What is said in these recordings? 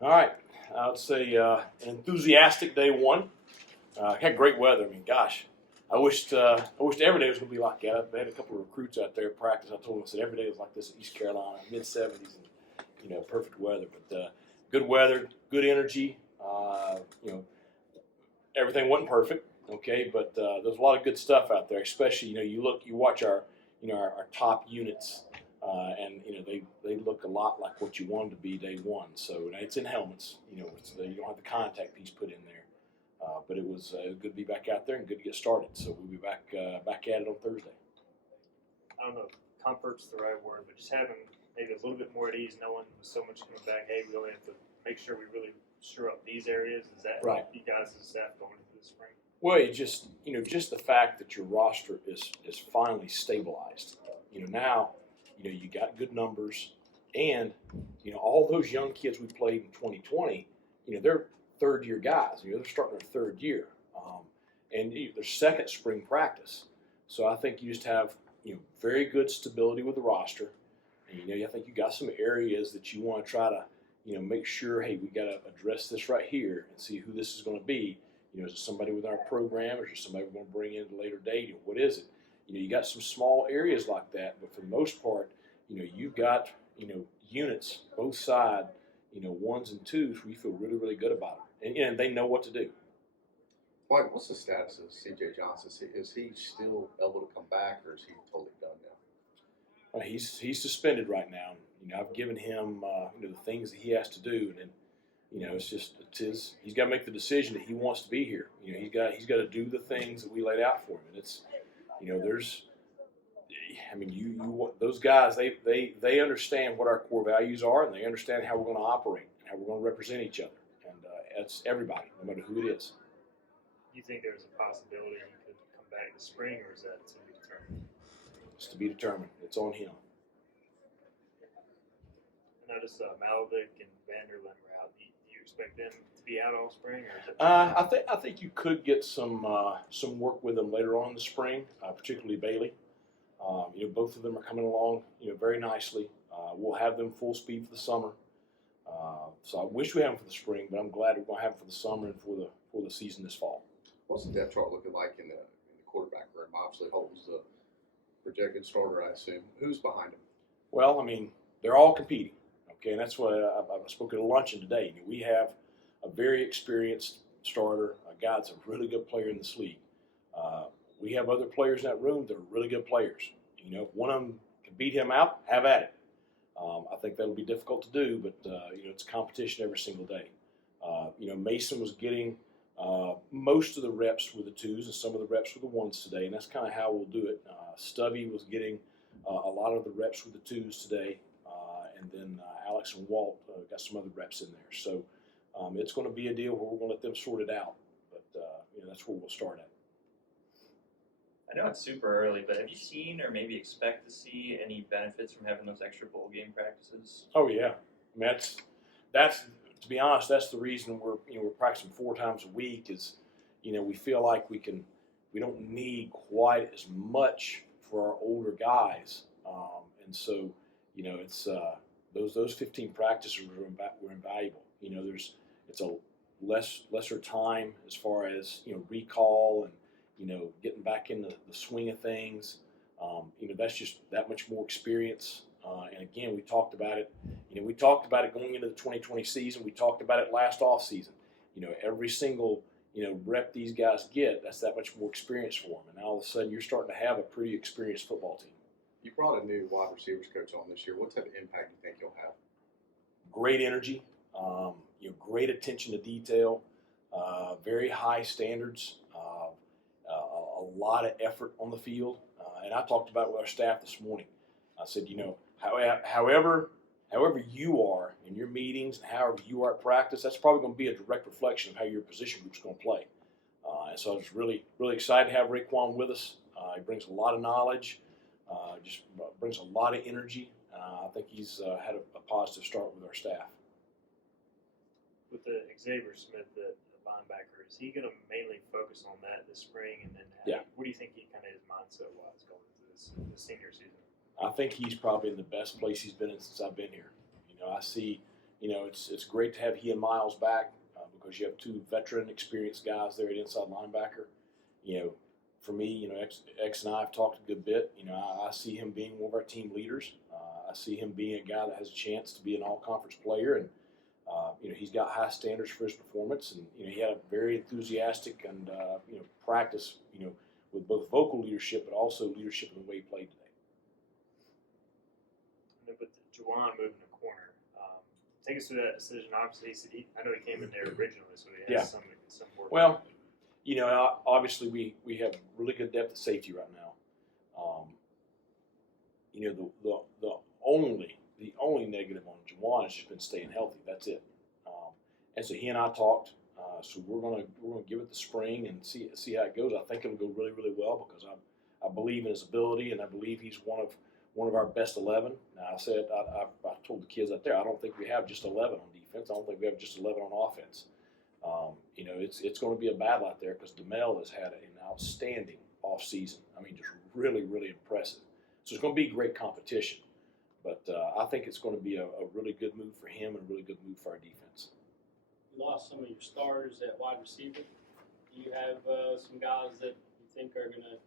All right, I would say an enthusiastic day one. Had great weather. I mean, gosh, I wished every day was going to be like that. I had a couple of recruits out there at practice. I told them, I said every day was like this in East Carolina, mid 70s, and perfect weather. But good weather, good energy. Everything wasn't perfect, okay, but there's a lot of good stuff out there. Especially, you watch our top units, and they look a lot like what you want them to be day one. So it's in helmets. You don't have the contact piece put in there, but it was good to be back out there and good to get started. So we'll be back at it on Thursday. I don't know if comfort's the right word, but just having maybe a little bit more at ease, knowing with so much coming back, hey, we really have to make sure we really shore up these areas. Is that right? You guys as staff going into the spring? Well, just the fact that your roster is finally stabilized. Now, you got good numbers, and all those young kids we played in 2020. They're third year guys. They're starting their third year, and their second spring practice. So I think you just have very good stability with the roster. And, I think you got some areas that you want to try to make sure, hey, we got to address this right here and see who this is going to be. Is it somebody with our program, or is it somebody we're going to bring in at a later date? What is it? You got some small areas like that, but for the most part, you've got units both side, ones and twos. We feel really, really good about them, and they know what to do. Mike, what's the status of C.J. Johnson? Is he still able to come back, or is he totally done now? He's suspended right now. I've given him the things that he has to do, and then he's got to make the decision that he wants to be here. He's got to do the things that we laid out for him, and it's those guys they understand what our core values are, and they understand how we're going to operate, and how we're going to represent each other, and that's everybody, no matter who it is. Do you think there's a possibility he could come back this spring, or is that to be determined? It's to be determined. It's on him. I noticed Malvik and Vanderlyn were out. Do you expect them to be out all spring, or is it? I think you could get some work with them later on in the spring, particularly Bailey. Both of them are coming along, very nicely. We'll have them full speed for the summer. So I wish we had them for the spring, but I'm glad we're going to have them for the summer and for the season this fall. What's the depth chart looking like in the quarterback room? Obviously, Holton's the projected starter, I assume. Who's behind him? Well, they're all competing. Okay, and that's what I spoke at a luncheon today. We have a very experienced starter, a guy that's a really good player in this league. We have other players in that room that are really good players. If one of them can beat him out, have at it. I think that'll be difficult to do, but it's competition every single day. Mason was getting most of the reps with the twos and some of the reps with the ones today, and that's kind of how we'll do it. Stubby was getting a lot of the reps with the twos today, and then Alex and Walt got some other reps in there. So it's going to be a deal where we're going to let them sort it out, but that's where we'll start at. I know it's super early, but have you seen or maybe expect to see any benefits from having those extra bowl game practices? Oh yeah, that's to be honest, that's the reason we're practicing 4 times a week. Is we feel like we don't need quite as much for our older guys, and so it's those 15 practices were invaluable. It's a lesser time as far as recall and getting back in the swing of things. That's just that much more experience. And again, we talked about it. We talked about it going into the 2020 season. We talked about it last off season. Every single rep these guys get, that's that much more experience for them. And all of a sudden, you're starting to have a pretty experienced football team. You brought a new wide receivers coach on this year. What type of impact do you think he'll have? Great energy, great attention to detail, very high standards, a lot of effort on the field. And I talked about it with our staff this morning. I said, however you are in your meetings and however you are at practice, that's probably going to be a direct reflection of how your position group's going to play. And so I was really, really excited to have Raekwon with us. He brings a lot of knowledge, just brings a lot of energy. I think he's had a positive start with our staff. With the Xavier Smith, the linebacker, is he going to mainly focus on that this spring? And then what do you think he kind of his mindset-wise going into this senior season? I think he's probably in the best place he's been in since I've been here. I see, you know, it's great to have he and Miles back because you have two veteran, experienced guys there at inside linebacker. You know, for me, you know, X and I have talked a good bit. You know, I see him being one of our team leaders. I see him being a guy that has a chance to be an all-conference player, and you know, he's got high standards for his performance, and you know, he had a very enthusiastic and you know, practice, you know, with both vocal leadership but also leadership in the way he played today. And then with Juwan moving the corner, take us through that decision. Obviously, I know he came in there originally, so he has some work. Well, you know, obviously we have really good depth at safety right now. You know, the only negative on Juwan has just been staying healthy. That's it. And so he and I talked. So we're gonna give it the spring and see how it goes. I think it'll go really, really well because I believe in his ability, and I believe he's one of our best 11. Now I told the kids out there, I don't think we have just 11 on defense. I don't think we have just 11 on offense. You know, it's going to be a battle out there because DeMel has had an outstanding off season. I mean, just really, really impressive. So it's going to be great competition. But I think it's going to be a really good move for him and a really good move for our defense. You lost some of your starters at wide receiver. Do you have some guys that you think are going to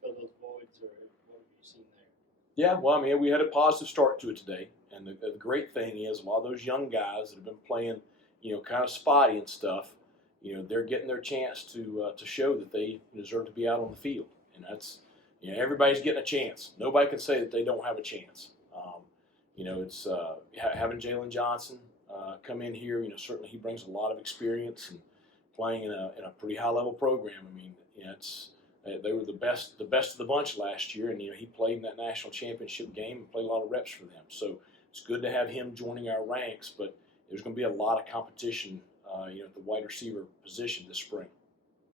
fill those voids, or what have you seen there? Yeah, well, I mean, we had a positive start to it today. And the great thing is a lot of those young guys that have been playing, you know, kind of spotty and stuff, you know, they're getting their chance to show that they deserve to be out on the field. And that's, you know, everybody's getting a chance. Nobody can say that they don't have a chance. You know, it's having Jalen Johnson come in here. You know, certainly he brings a lot of experience and playing in a pretty high level program. I mean, you know, they were the best of the bunch last year, and you know he played in that national championship game and played a lot of reps for them. So it's good to have him joining our ranks. But there's going to be a lot of competition, you know, at the wide receiver position this spring.